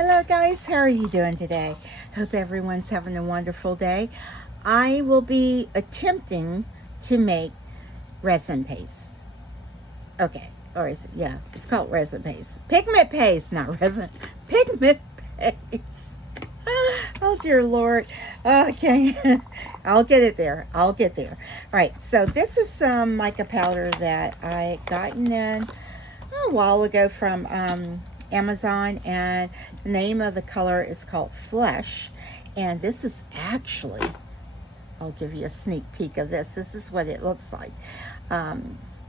Hello guys, how are you doing today? Hope everyone's having a wonderful day. I will be attempting to make resin paste. Okay, or is it, yeah, it's called resin paste. Pigment paste, not resin. Pigment paste. Oh dear Lord. Okay, I'll get it there. I'll get there. All right, so this is some mica powder that I gotten in a while ago from Amazon, and the name of the color is called Flesh. And this is actually, I'll give you a sneak peek of this. This is what it looks like. I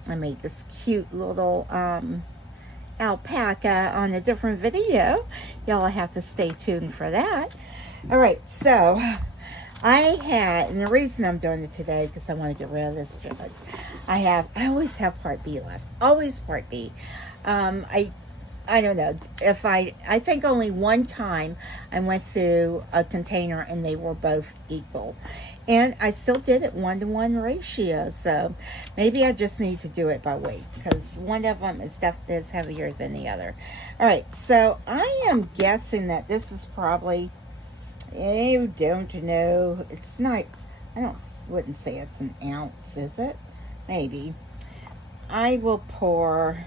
made this cute little alpaca on a different video. Y'all have to stay tuned for that. All right, so I had, and the reason I'm doing it today because I want to get rid of this jug. I always have part B left. Always part B. I don't know if I think only one time I went through a container and they were both equal, and I still did it 1-to-1 ratio. So maybe I just need to do it by weight because one of them is heavier than the other. All right, so I am guessing that this is probably, I don't know, it's not, wouldn't say it's an ounce, is it? Maybe. I will pour,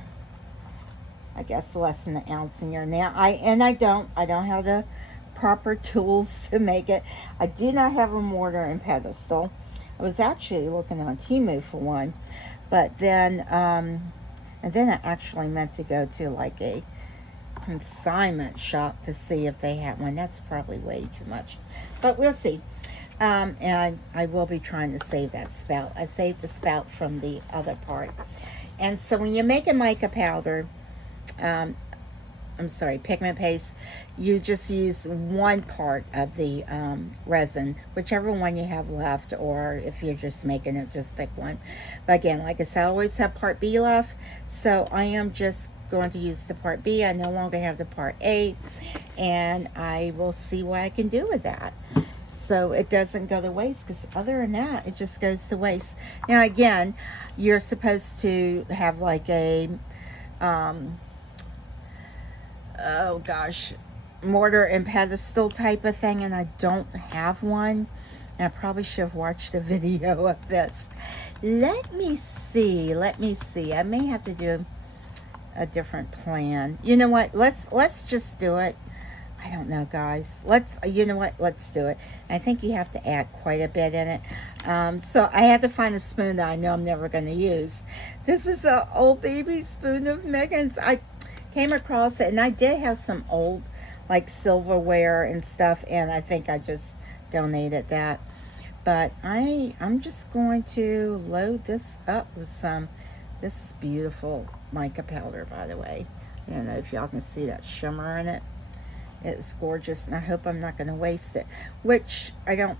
I guess, less than an ounce in here now. I don't have the proper tools to make it. I do not have a mortar and pestle. I was actually looking on Temu for one, but then and then I actually meant to go to like a consignment shop to see if they had one. That's probably way too much, but we'll see. And I will be trying to save that spout. I saved the spout from the other part. And so when you make a mica powder, pigment paste, you just use one part of the resin, whichever one you have left, or if you're just making it, just pick one. But again, like I said, I always have part B left, so I am just going to use the part B. I no longer have the part A, and I will see what I can do with that so it doesn't go to waste, because other than that, it just goes to waste. Now again, you're supposed to have like a oh gosh, mortar and pestle type of thing, and I don't have one. And I probably should have watched a video of this. Let me see. I may have to do a different plan. You know what? Let's just do it. I don't know, guys. You know what? Let's do it. I think you have to add quite a bit in it. So I had to find a spoon that I know I'm never going to use. This is an old baby spoon of Megan's. I came across it, and I did have some old like silverware and stuff, and I think I just donated that. But I'm just going to load this up with some, this is beautiful mica powder, by the way. I don't know if y'all can see that shimmer in it. It's gorgeous, and I hope I'm not going to waste it, which I don't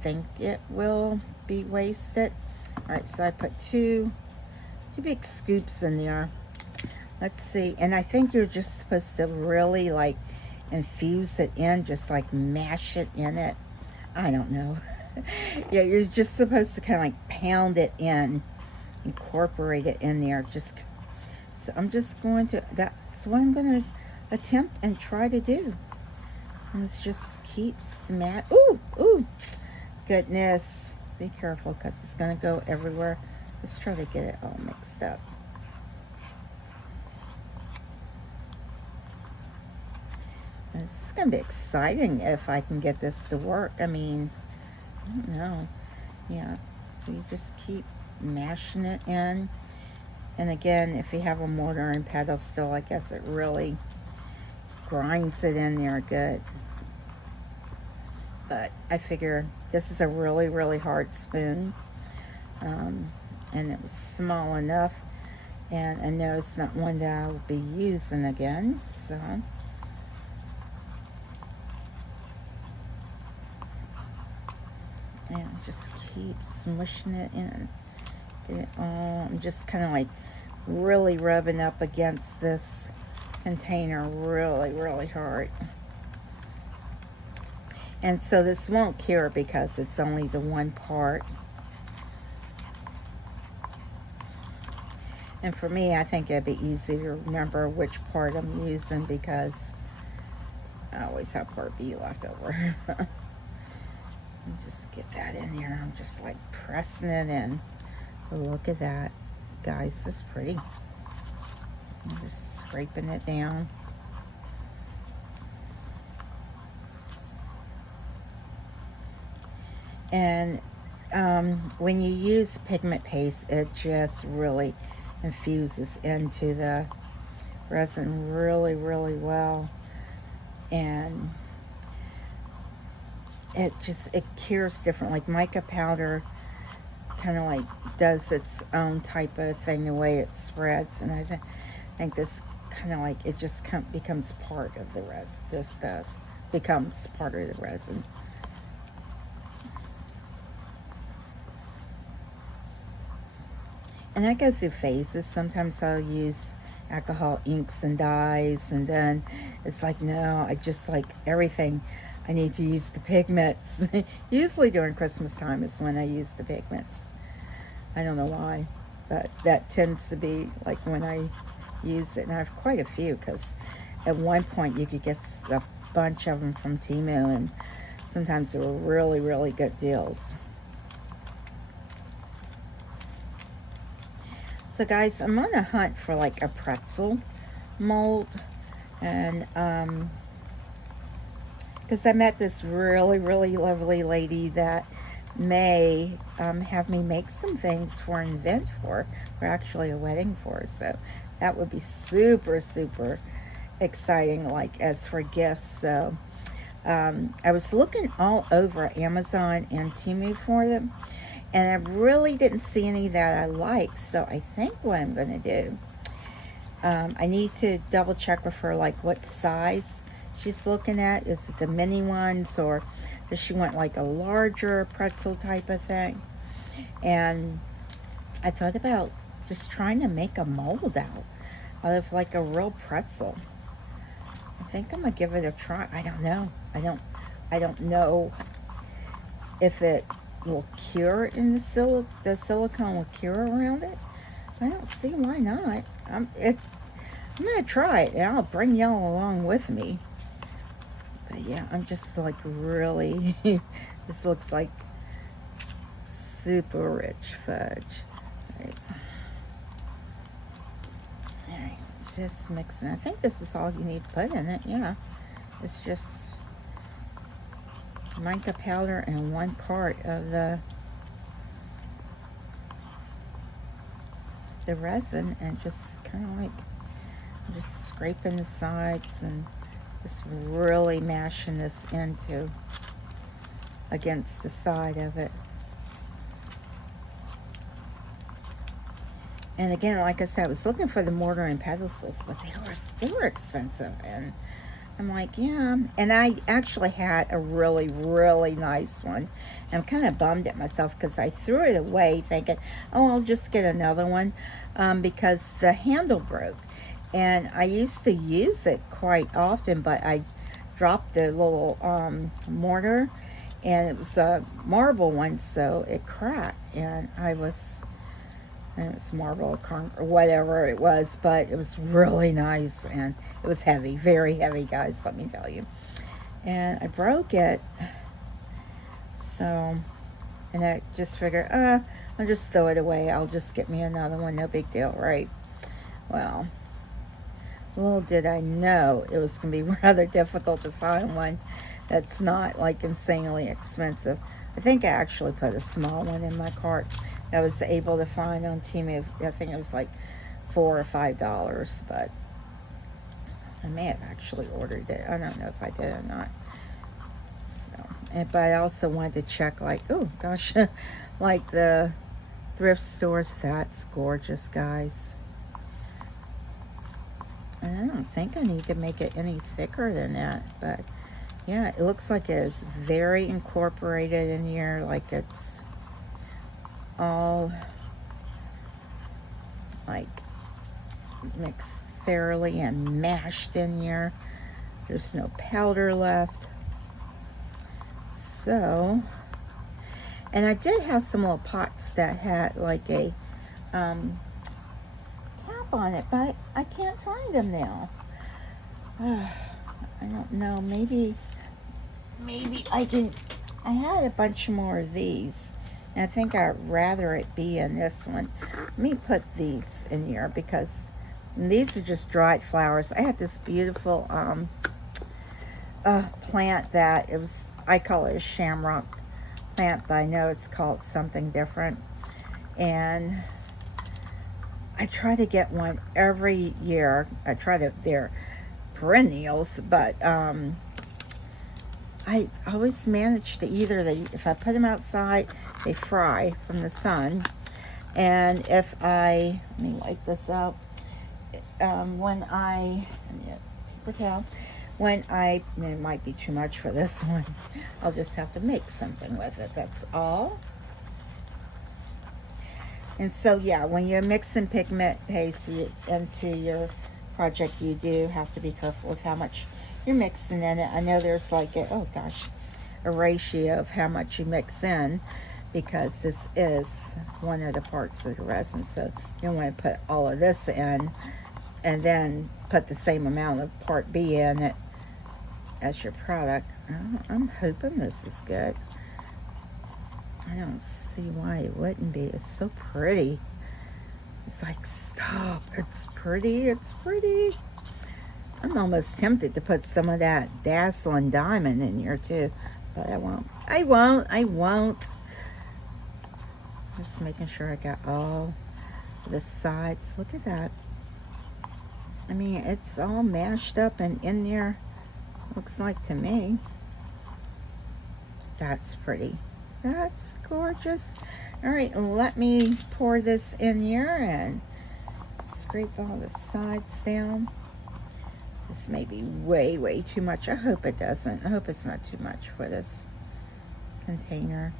think it will be wasted. All right, so I put two big scoops in there. Let's see, and I think you're just supposed to really like infuse it in, just like mash it in it. I don't know. Yeah, you're just supposed to kind of like pound it in, incorporate it in there. So I'm just going to, that's what I'm going to attempt and try to do. Let's just keep ooh, goodness. Be careful, because it's going to go everywhere. Let's try to get it all mixed up. This is going to be exciting if I can get this to work. I mean, I don't know. Yeah, so you just keep mashing it in. And again, if you have a mortar and pestle, I guess it really grinds it in there good. But I figure this is a really, really hard spoon. And it was small enough. And I know it's not one that I'll be using again, so... and just keep smushing it in. Get it all. I'm just kind of like really rubbing up against this container really, really hard. And so this won't cure because it's only the one part. And for me, I think it'd be easy to remember which part I'm using, because I always have part B left over. Just get that in there. I'm just like pressing it in. Look at that. Guys, that's pretty. I'm just scraping it down. And when you use pigment paste, it just really infuses into the resin really, really well. And it cures different. Like mica powder kind of like does its own type of thing, the way it spreads. And I think this kind of like, it just becomes part of the resin. This becomes part of the resin. And I go through phases. Sometimes I'll use alcohol inks and dyes, and then it's like, no, I just like everything. I need to use the pigments. Usually during Christmas time is when I use the pigments. I don't know why, but that tends to be like when I use it. And I have quite a few, because at one point you could get a bunch of them from Temu, and sometimes they were really, really good deals. So guys, I'm on a hunt for like a pretzel mold, and because I met this really, really lovely lady that may have me make some things for an event for actually a wedding for her. So that would be super, super exciting, like as for gifts. So I was looking all over Amazon and Temu for them, and I really didn't see any that I liked. So I think what I'm going to do, I need to double check with her, like what size she's looking at. Is it the mini ones, or does she want like a larger pretzel type of thing? And I thought about just trying to make a mold out of like a real pretzel. I think I'm going to give it a try. I don't know. I don't know if it will cure in the silicone will cure around it. I don't see why not. I'm gonna try it, and I'll bring y'all along with me. But yeah, I'm just like really this looks like super rich fudge. All right, just mixing. I think this is all you need to put in it. Yeah, it's just mica powder and one part of the resin, and just kind of like just scraping the sides and just really mashing this into against the side of it. And again, like I said, I was looking for the mortar and pedestals, but they were expensive, and I'm like, yeah. And I actually had a really, really nice one. I'm kind of bummed at myself because I threw it away thinking, oh, I'll just get another one, because the handle broke. And I used to use it quite often, but I dropped the little mortar, and it was a marble one, so it cracked. And it was marble or whatever it was, but it was really nice, and it was heavy, very heavy, guys, let me tell you. And I broke it, so, and I just figured, I'll just throw it away. I'll just get me another one, no big deal, right? Well, little did I know it was going to be rather difficult to find one that's not like insanely expensive. I think I actually put a small one in my cart. I was able to find on Temu. I think it was like $4 or $5, but I may have actually ordered it. I don't know if I did or not. So, but I also wanted to check, like, oh gosh, like the thrift stores. That's gorgeous, guys. And I don't think I need to make it any thicker than that, but yeah, it looks like it is very incorporated in here, like it's all like mixed thoroughly and mashed in here. There's no powder left. So, and I did have some little pots that had like a cap on it, but I can't find them now. I don't know, maybe I can, I had a bunch more of these, and I think I'd rather it be in this one. Let me put these in here because these are just dried flowers. I had this beautiful plant that it was, I call it a shamrock plant, but I know it's called something different. And I try to get one every year. I try to, they're perennials, but I always manage to either, if I put them outside, they fry from the sun. And if let me light this up. When I, paper towel, it might be too much for this one. I'll just have to make something with it, that's all. And so, yeah, when you're mixing pigment paste into your project, you do have to be careful with how much you're mixing in it. I know there's like a ratio of how much you mix in, because this is one of the parts of the resin. So you don't want to put all of this in and then put the same amount of part B in it as your product. I'm hoping this is good. I don't see why it wouldn't be. It's so pretty. It's like, stop. It's pretty. It's pretty. I'm almost tempted to put some of that dazzling diamond in here too, but I won't. I won't. Just making sure I got all the sides. Look at that. I mean, it's all mashed up and in there, looks like to me. That's pretty. That's gorgeous. All right, let me pour this in here and scrape all the sides down. This may be way too much. I hope it doesn't. I hope it's not too much for this container.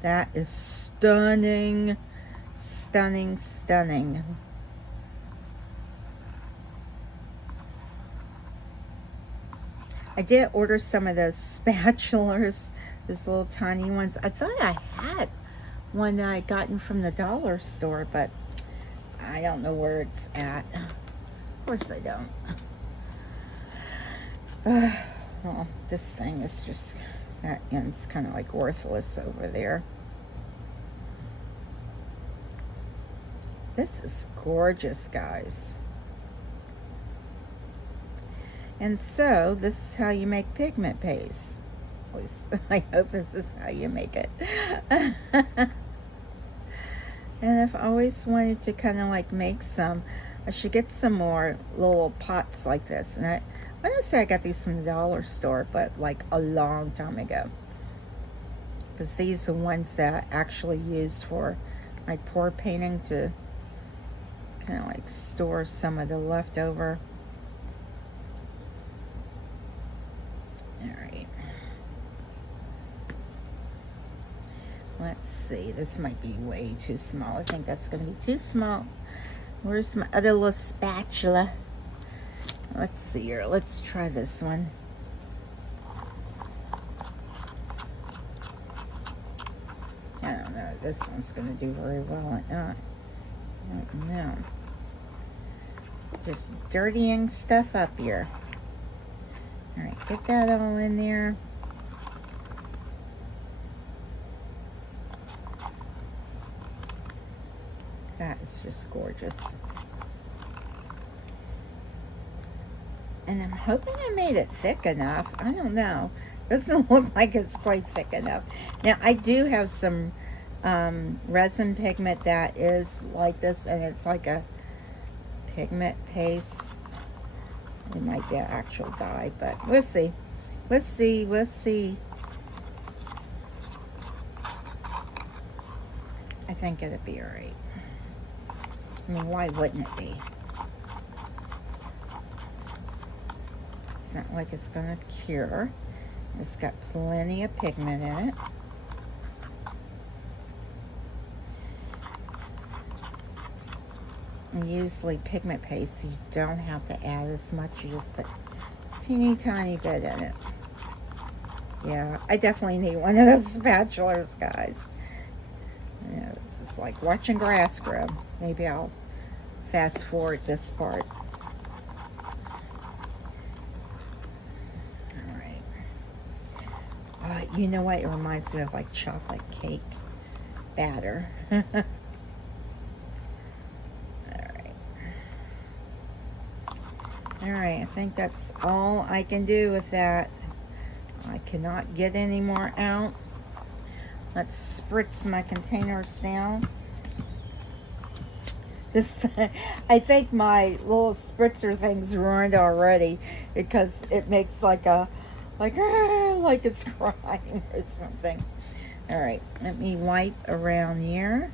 That is stunning. Stunning, stunning. I did order some of those spatulas, those little tiny ones. I thought I had one that I gotten from the dollar store, but I don't know where it's at. Of course I don't. Well, this thing is just, that end's kind of like worthless over there. This is gorgeous, guys. And so, this is how you make pigment paste. At least, I hope this is how you make it. And I've always wanted to kind of like make some. I should get some more little pots like this. And I want to say I got these from the dollar store, but like a long time ago. Because these are ones that I actually use for my pour painting, to kind of like store some of the leftover. Alright. Let's see. This might be way too small. I think that's going to be too small. Where's my other little spatula? Let's see here. Let's try this one. I don't know. This one's going to do very well or not. I don't know. Just dirtying stuff up here. Alright, get that all in there. That is just gorgeous. And I'm hoping I made it thick enough. I don't know. Doesn't look like it's quite thick enough. Now, I do have some resin pigment that is like this, and it's like a pigment paste. It might be an actual dye, but we'll see. We'll see. We'll see. I think it'll be all right. I mean, why wouldn't it be? It's not like it's going to cure. It's got plenty of pigment in it. And usually pigment paste, you don't have to add as much. You just put a teeny tiny bit in it. Yeah, I definitely need one of those spatulas, guys. Yeah, this is like watching grass grow. Maybe I'll fast forward this part. you know what? It reminds me of like chocolate cake batter. Alright. Alright, I think that's all I can do with that. I cannot get any more out. Let's spritz my containers down. This, I think my little spritzer thing's ruined already because it makes like a, like it's crying or something. All right, let me wipe around here.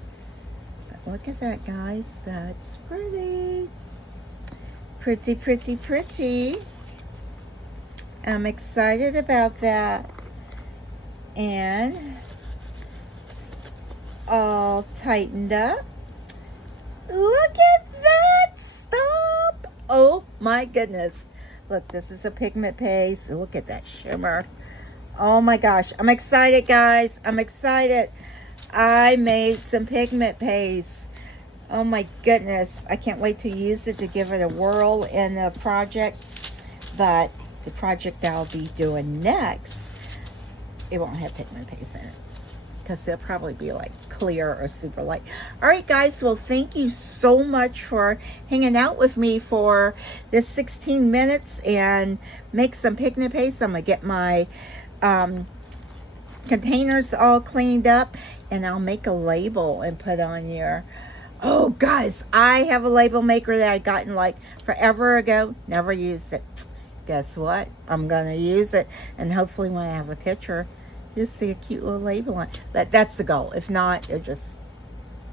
Look at that, guys. That's pretty. Pretty, pretty, pretty. I'm excited about that. And it's all tightened up. Look at that! Stop! Oh my goodness. Look, this is a pigment paste. Look at that shimmer. Oh my gosh. I'm excited, guys. I'm excited. I made some pigment paste. Oh my goodness. I can't wait to use it to give it a whirl in the project. But the project I'll be doing next, it won't have pigment paste in it, because it'll probably be like clear or super light. All right, guys. Well, thank you so much for hanging out with me for this 16 minutes and make some pigment paste. I'm going to get my containers all cleaned up, and I'll make a label and put on here. Oh, guys, I have a label maker that I gotten like forever ago. Never used it. Guess what? I'm going to use it, and hopefully when I have a picture, you'll see a cute little label on it. That's the goal. If not, this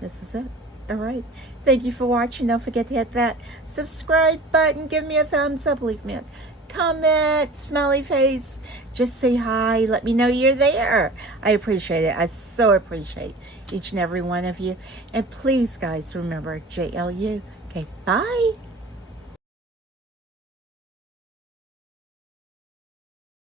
is it. All right. Thank you for watching. Don't forget to hit that subscribe button. Give me a thumbs up. Leave me a comment. Smiley face. Just say hi. Let me know you're there. I appreciate it. I so appreciate each and every one of you. And please, guys, remember JLU. Okay, bye.